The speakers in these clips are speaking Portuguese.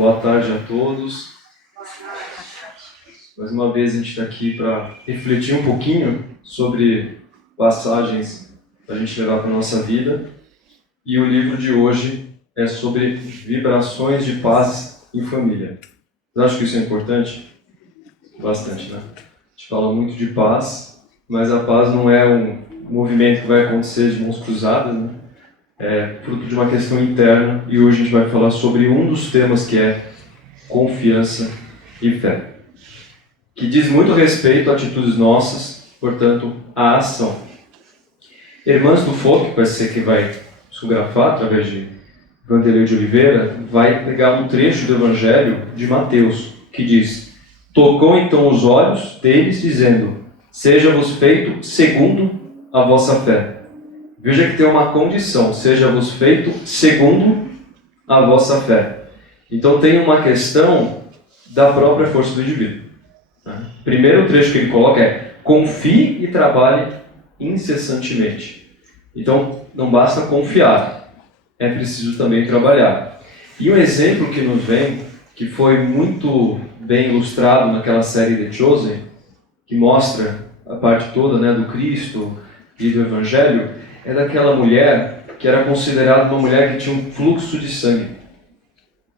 Boa tarde a todos. Mais uma vez a gente está aqui para refletir um pouquinho sobre passagens para a gente levar para a nossa vida. E o livro de hoje é sobre vibrações de paz em família. Vocês acham que isso é importante? Bastante, né? A gente fala muito de paz, mas a paz não é um movimento que vai acontecer de mãos cruzadas, né? É fruto de uma questão interna, e hoje a gente vai falar sobre um dos temas que é confiança e fé, que diz muito respeito a atitudes nossas, portanto, a ação. Irmãs do Foco, que vai ser que vai psicografar através de Vanderlei de Oliveira, vai pegar um trecho do Evangelho de Mateus, que diz: tocou então os olhos deles, dizendo: seja-vos feito segundo a vossa fé. Veja que tem uma condição: seja-vos feito segundo a vossa fé. Então tem uma questão da própria força do indivíduo. Primeiro trecho que ele coloca é: confie e trabalhe incessantemente. Então não basta confiar, é preciso também trabalhar. E um exemplo que nos vem, que foi muito bem ilustrado naquela série The Chosen, que mostra a parte toda, né, do Cristo e do Evangelho, é daquela mulher que era considerada uma mulher que tinha um fluxo de sangue.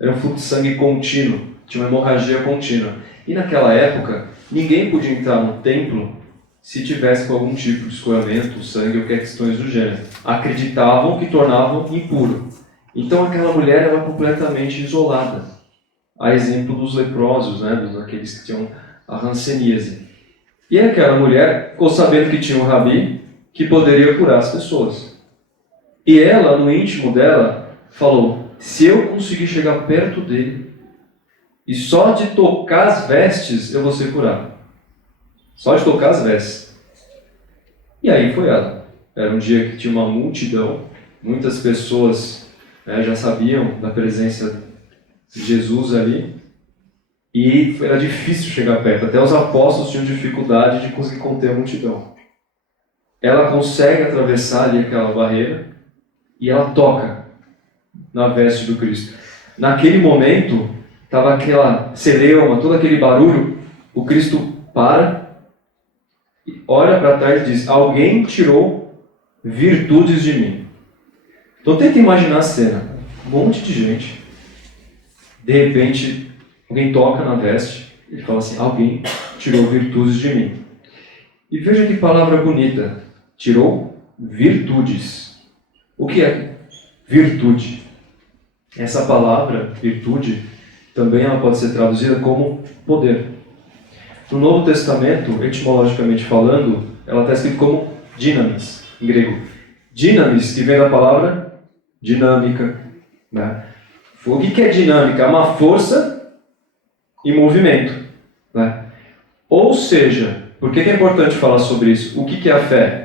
Era um fluxo de sangue contínuo, tinha uma hemorragia contínua. E naquela época, ninguém podia entrar no templo se tivesse com algum tipo de escoamento, sangue ou questões do gênero. Acreditavam que tornavam impuro. Então aquela mulher era completamente isolada. A exemplo dos leprosos, né, daqueles que tinham a hanseníase. E aquela mulher ficou sabendo que tinha um rabi que poderia curar as pessoas. E ela, no íntimo dela, falou: se eu conseguir chegar perto dele, e só de tocar as vestes eu vou ser curado. Só de tocar as vestes. E aí foi ela. Era um dia que tinha uma multidão, muitas pessoas, né, já sabiam da presença de Jesus ali, e era difícil chegar perto. Até os apóstolos tinham dificuldade de conseguir conter a multidão. Ela consegue atravessar ali aquela barreira e ela toca na veste do Cristo. Naquele momento, estava aquela celeuma, todo aquele barulho. O Cristo para, olha para trás e diz: alguém tirou virtudes de mim. Então tenta imaginar a cena. Um monte de gente. De repente, alguém toca na veste e fala assim: alguém tirou virtudes de mim. E veja que palavra bonita. Tirou virtudes. O que é virtude? Essa palavra, virtude, também ela pode ser traduzida como poder. No Novo Testamento, etimologicamente falando, ela está escrita como dinamis, em grego. Dinamis, que vem da palavra dinâmica. Né? O que é dinâmica? É uma força em movimento. Né? Ou seja, por que é importante falar sobre isso? O que é a fé?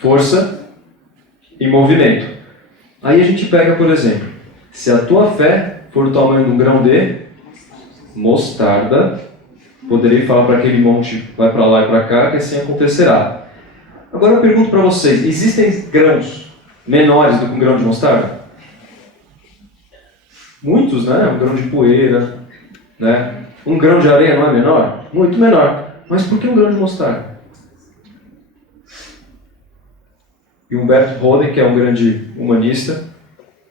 Força e movimento. Aí a gente pega, por exemplo, se a tua fé for do tamanho de um grão de mostarda, poderei falar para aquele monte, vai para lá e para cá, que assim acontecerá. Agora eu pergunto para vocês, existem grãos menores do que um grão de mostarda? Muitos, né? Um grão de poeira, né? Um grão de areia não é menor? Muito menor. Mas por que um grão de mostarda? E Humberto Roden, que é um grande humanista,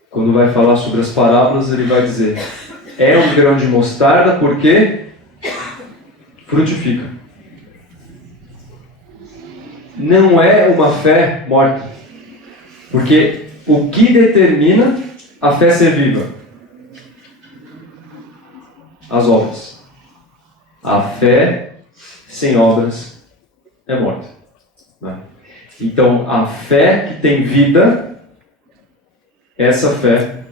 quando vai falar sobre as parábolas, ele vai dizer: é um grão de mostarda porque frutifica. Não é uma fé morta. Porque o que determina a fé ser viva? As obras. A fé sem obras é morta. Né? Então, a fé que tem vida, essa fé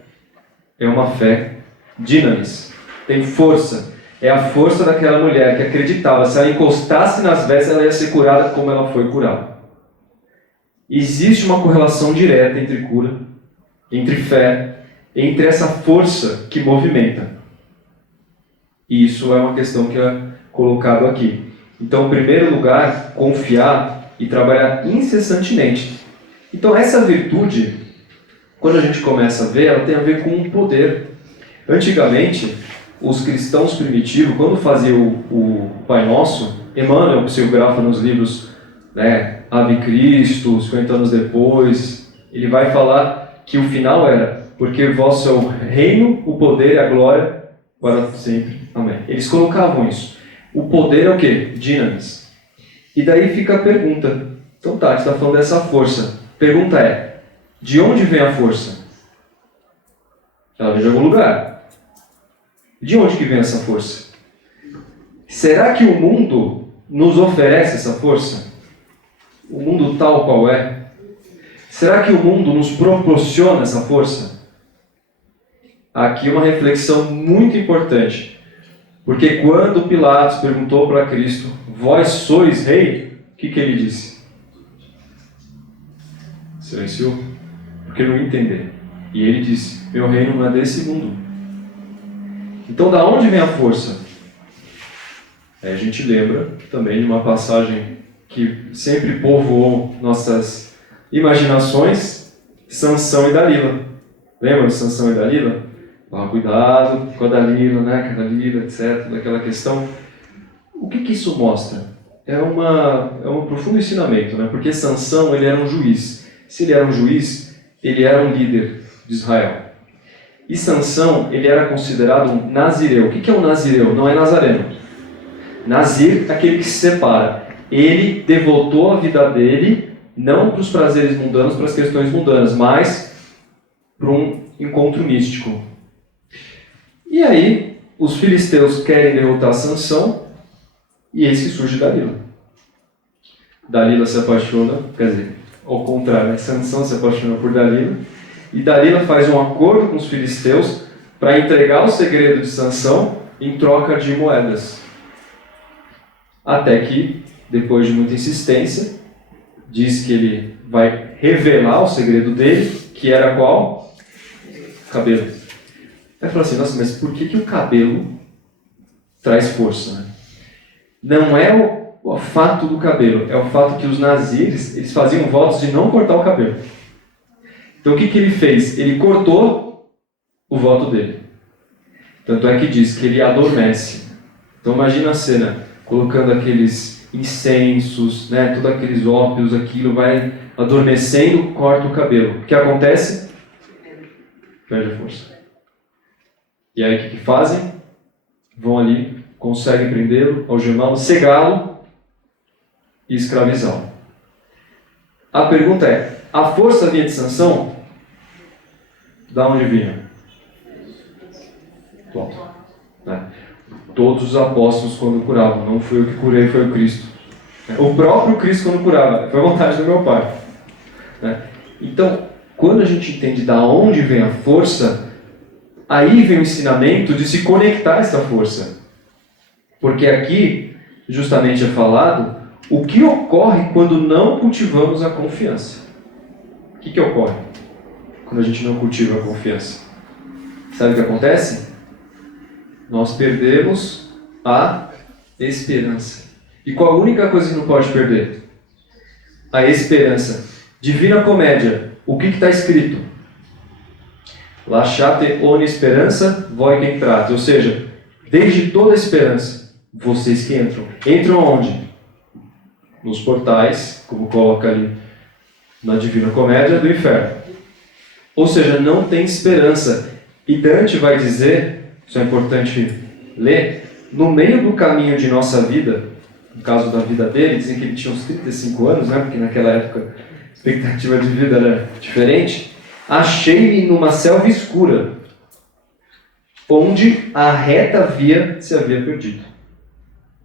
é uma fé dinamis, tem força. É a força daquela mulher que acreditava, se ela encostasse nas vestes, ela ia ser curada como ela foi curada. Existe uma correlação direta entre cura, entre fé, entre essa força que movimenta. E isso é uma questão que é colocado aqui. Então, em primeiro lugar, confiar e trabalhar incessantemente. Então essa virtude, quando a gente começa a ver, ela tem a ver com um poder. Antigamente, os cristãos primitivos, quando faziam o Pai Nosso, Emmanuel psicografa nos livros, né, Ave Cristo, 50 anos depois, ele vai falar que o final era: porque vosso é o reino, o poder e a glória para sempre. Amém. Eles colocavam isso. O poder é o quê? Dinamis. E daí fica a pergunta. Então tá, a gente está falando dessa força. Pergunta é: de onde vem a força? Ela vem de algum lugar. De onde que vem essa força? Será que o mundo nos oferece essa força? O mundo tal qual é? Será que o mundo nos proporciona essa força? Aqui uma reflexão muito importante. Porque quando Pilatos perguntou para Cristo: vós sois rei? O que ele disse? Silenciou. Porque não entender. E ele disse: meu reino não é desse mundo. Então, da onde vem a força? Aí a gente lembra também de uma passagem que sempre povoou nossas imaginações: Sansão e Dalila. Lembra de Sansão e Dalila? Cuidado com a Dalila, né? Com a Dalila, etc. Daquela questão. O que isso mostra? É um profundo ensinamento, né? Porque Sansão, ele era um juiz. Se ele era um juiz, ele era um líder de Israel. E Sansão, ele era considerado um nazireu. O que é um nazireu? Não é nazareno. Nazir é aquele que se separa. Ele devotou a vida dele, não para os prazeres mundanos, para as questões mundanas, mas para um encontro místico. E aí, os filisteus querem derrotar Sansão, e eis que surge Dalila. Dalila se apaixona, quer dizer, ao contrário, né? Sansão se apaixona por Dalila, e Dalila faz um acordo com os filisteus para entregar o segredo de Sansão em troca de moedas. Até que, depois de muita insistência, diz que ele vai revelar o segredo dele, que era qual? Cabelo. Aí fala assim: nossa, mas por que o cabelo traz força, né? Não é o fato do cabelo, é o fato que os nazires, eles faziam votos de não cortar o cabelo. Então o que ele fez? Ele cortou o voto dele. Tanto é que diz que ele adormece. Então imagina a cena, colocando aqueles incensos, né, todos aqueles ópios, aquilo vai adormecendo, corta o cabelo. O que acontece? Perde a força. E aí o que fazem? Vão ali, conseguem prendê-lo, algemá-lo, cegá-lo e escravizá-lo. A pergunta é: a força vinha de Sansão? Da onde vinha? Bom, né? Todos os apóstolos quando curavam, não fui eu que curei, foi o Cristo. O próprio Cristo quando curava, foi a vontade do meu Pai. Então, quando a gente entende da onde vem a força, aí vem o ensinamento de se conectar a essa força. Porque aqui, justamente é falado, o que ocorre quando não cultivamos a confiança. O que ocorre quando a gente não cultiva a confiança? Sabe o que acontece? Nós perdemos a esperança. E qual a única coisa que não pode perder? A esperança. Divina Comédia. O que está escrito? Lasciate ogni speranza, voi che entrate. Ou seja, desde toda a esperança, vocês que entram. Entram onde? Nos portais, como coloca ali na Divina Comédia, do inferno. Ou seja, não tem esperança. E Dante vai dizer, isso é importante ler, no meio do caminho de nossa vida, no caso da vida dele, dizem que ele tinha uns 35 anos, né? Porque naquela época a expectativa de vida era diferente. Achei-me numa selva escura, onde a reta via se havia perdido.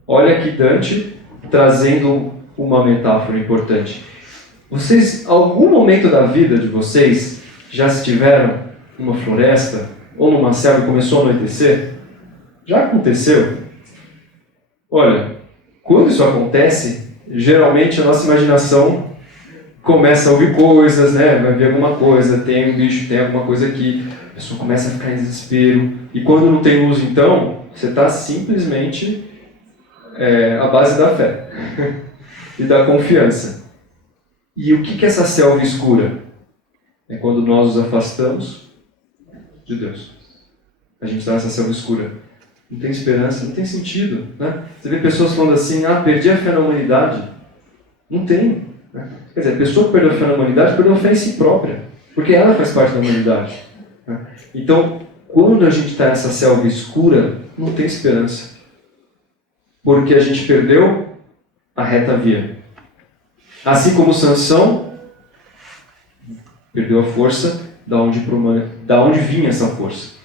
Olha aqui Dante trazendo uma metáfora importante. Vocês, algum momento da vida de vocês, já estiveram numa floresta ou numa selva e começou a anoitecer? Já aconteceu? Olha, quando isso acontece, geralmente a nossa imaginação começa a ouvir coisas, né? Vai ver alguma coisa, tem um bicho, tem alguma coisa aqui, a pessoa começa a ficar em desespero. E quando não tem luz, então, você está simplesmente à base da fé e da confiança. E o que é essa selva escura? É quando nós nos afastamos de Deus. A gente está nessa selva escura. Não tem esperança, não tem sentido. Né? Você vê pessoas falando assim, perdi a fé na humanidade. Não tem. Né? Quer dizer, a pessoa que perdeu a fé na humanidade perdeu a fé em si própria, porque ela faz parte da humanidade. Né? Então, quando a gente está nessa selva escura, não tem esperança. Porque a gente perdeu a reta via. Assim como Sansão perdeu a força, da onde vinha essa força.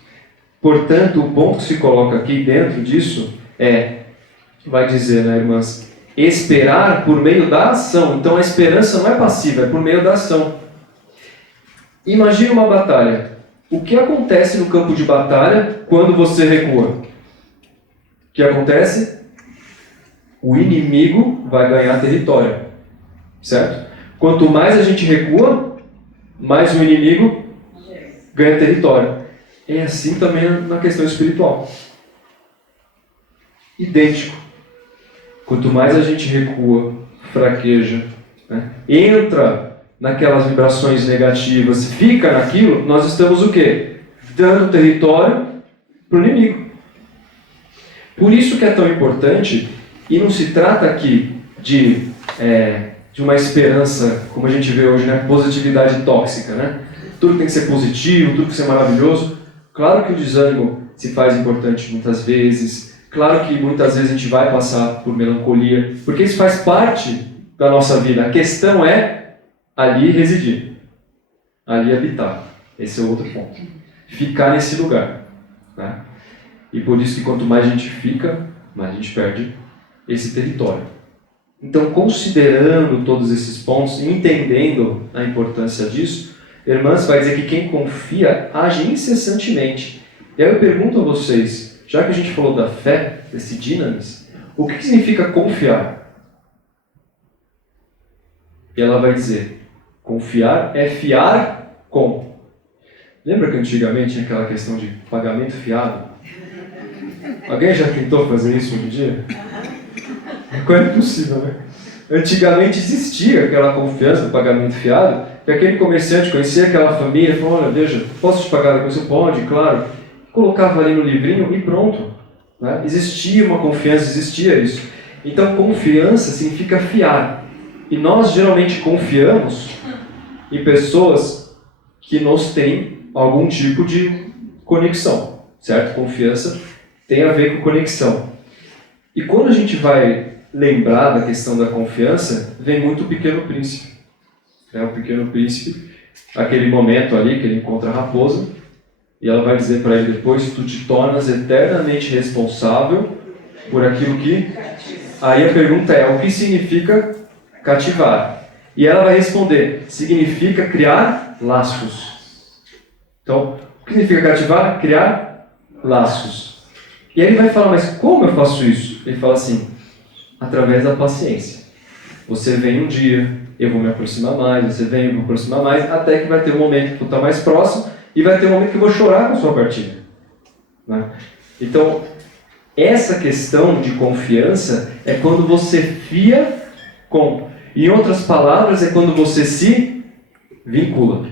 Portanto, o ponto que se coloca aqui dentro disso vai dizer, né, irmãs, esperar por meio da ação. Então a esperança não é passiva, é por meio da ação. Imagine uma batalha. O que acontece no campo de batalha quando você recua? O que acontece? O inimigo vai ganhar território. Certo? Quanto mais a gente recua, mais o inimigo ganha território. É assim também na questão espiritual. Idêntico. Quanto mais a gente recua, fraqueja, né, entra naquelas vibrações negativas, fica naquilo, nós estamos o quê? Dando território para o inimigo. Por isso que é tão importante, e não se trata aqui de uma esperança, como a gente vê hoje, né, positividade tóxica, né? Tudo tem que ser positivo, tudo tem que ser maravilhoso. Claro que o desânimo se faz importante muitas vezes. Claro que muitas vezes a gente vai passar por melancolia, porque isso faz parte da nossa vida. A questão é ali residir, ali habitar. Esse é o outro ponto. Ficar nesse lugar. Né? E por isso que quanto mais a gente fica, mais a gente perde esse território. Então, considerando todos esses pontos, entendendo a importância disso, irmãs, vai dizer que quem confia age incessantemente. E aí eu pergunto a vocês, já que a gente falou da fé, desse dinamis, o que significa confiar? E ela vai dizer, confiar é fiar com. Lembra que antigamente tinha aquela questão de pagamento fiado? Alguém já tentou fazer isso um dia? Quase impossível, né? Antigamente existia aquela confiança no pagamento fiado, que aquele comerciante conhecia aquela família e falou, olha, veja, posso te pagar depois? Você pode, claro. Colocava ali no livrinho e pronto. Né? Existia uma confiança, existia isso. Então, confiança significa fiar. E nós geralmente confiamos em pessoas que nos têm algum tipo de conexão. Certo? Confiança tem a ver com conexão. E quando a gente vai lembrar da questão da confiança, vem muito o Pequeno Príncipe. O Pequeno Príncipe, aquele momento ali que ele encontra a raposa, e ela vai dizer para ele depois, tu te tornas eternamente responsável por aquilo que... Aí a pergunta é, o que significa cativar? E ela vai responder, significa criar laços. Então, o que significa cativar? Criar laços. E aí ele vai falar, mas como eu faço isso? Ele fala assim, através da paciência. Você vem um dia, eu vou me aproximar mais, você vem, eu vou me aproximar mais, até que vai ter um momento que eu vou estar mais próximo e vai ter um momento que eu vou chorar com a sua partida. Né? Então, essa questão de confiança é quando você fia com. Em outras palavras, é quando você se vincula.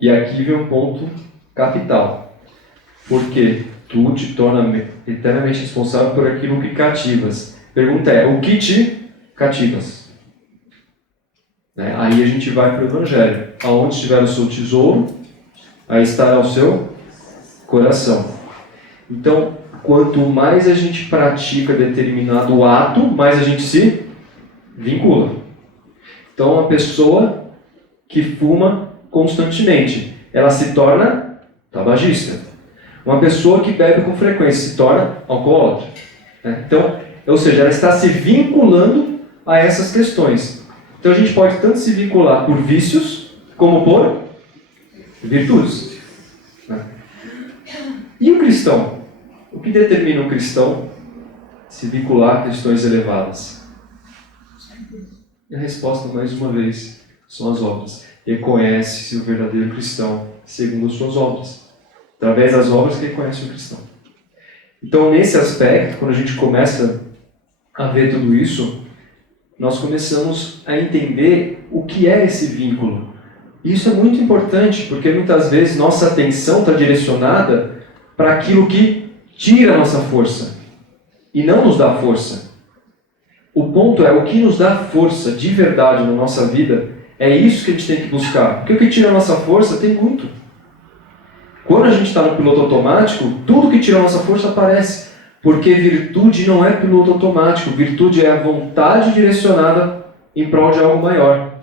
E aqui vem um ponto capital. Porque tu te torna eternamente responsável por aquilo que cativas. Pergunta é, o que te cativas? Né? Aí a gente vai para o Evangelho. Aonde estiver o seu tesouro, aí estará o seu coração. Então, quanto mais a gente pratica determinado ato, mais a gente se vincula. Então, uma pessoa que fuma constantemente, ela se torna tabagista. Uma pessoa que bebe com frequência se torna alcoólatra. Né? Então, ou seja, ela está se vinculando a essas questões. Então, a gente pode tanto se vincular por vícios, como por virtudes. Né? E o cristão? O que determina um cristão se vincular a questões elevadas? E a resposta, mais uma vez, são as obras. Reconhece-se o verdadeiro cristão segundo as suas obras. Através das obras que reconhece o cristão. Então, nesse aspecto, quando a gente começa a ver tudo isso, nós começamos a entender o que é esse vínculo. E isso é muito importante, porque muitas vezes nossa atenção está direcionada para aquilo que tira a nossa força e não nos dá força. O ponto é, o que nos dá força de verdade na nossa vida, é isso que a gente tem que buscar. Porque o que tira a nossa força tem muito. Quando a gente está no piloto automático, tudo que tira a nossa força aparece. Porque virtude não é piloto automático. Virtude é a vontade direcionada em prol de algo maior.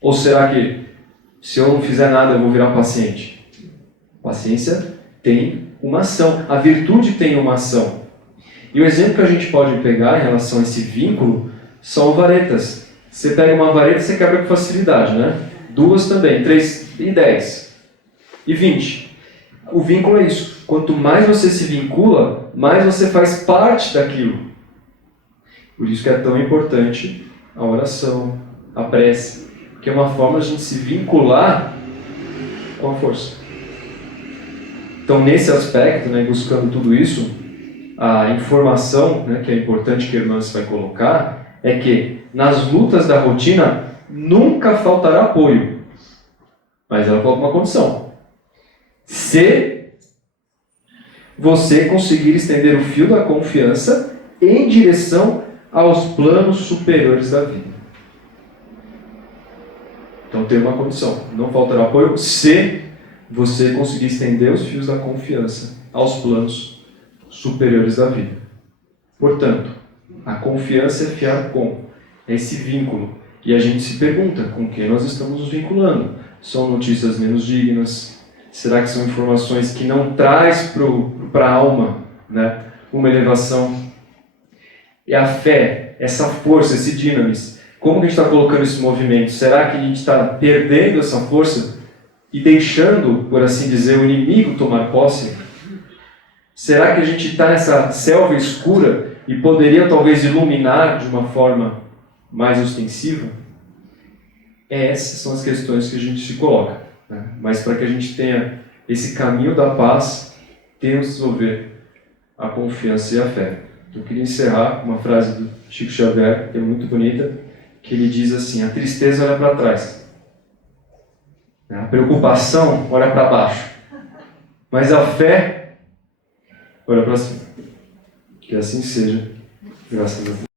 Ou será que, se eu não fizer nada, eu vou virar paciente? Paciência tem uma ação. A virtude tem uma ação. E o exemplo que a gente pode pegar em relação a esse vínculo são varetas. Você pega uma vareta e você quebra com facilidade, né? 2 também, 3 e 10. E 20. O vínculo é isso. Quanto mais você se vincula, mais você faz parte daquilo. Por isso que é tão importante a oração, a prece. Que é uma forma de a gente se vincular com a força. Então, nesse aspecto, né, buscando tudo isso, a informação, né, que é importante que a irmã vai colocar, é que nas lutas da rotina nunca faltará apoio. Mas ela coloca uma condição. Se você conseguir estender o fio da confiança em direção aos planos superiores da vida. Então tem uma condição. Não faltará apoio se você conseguir estender os fios da confiança aos planos superiores da vida. Portanto, a confiança é fiar com esse vínculo. E a gente se pergunta com quem nós estamos nos vinculando. São notícias menos dignas? Será que são informações que não traz para a alma, né, uma elevação? E a fé, essa força, esse dinamis, como que a gente está colocando esse movimento? Será que a gente está perdendo essa força e deixando, por assim dizer, o inimigo tomar posse? Será que a gente está nessa selva escura e poderia talvez iluminar de uma forma mais ostensiva? Essas são as questões que a gente se coloca. Né? Mas para que a gente tenha esse caminho da paz, temos que desenvolver a confiança e a fé. Eu queria encerrar com uma frase do Chico Xavier, que é muito bonita, que ele diz assim: a tristeza olha para trás, a preocupação olha para baixo, mas a fé olha para cima. Que assim seja, graças a Deus.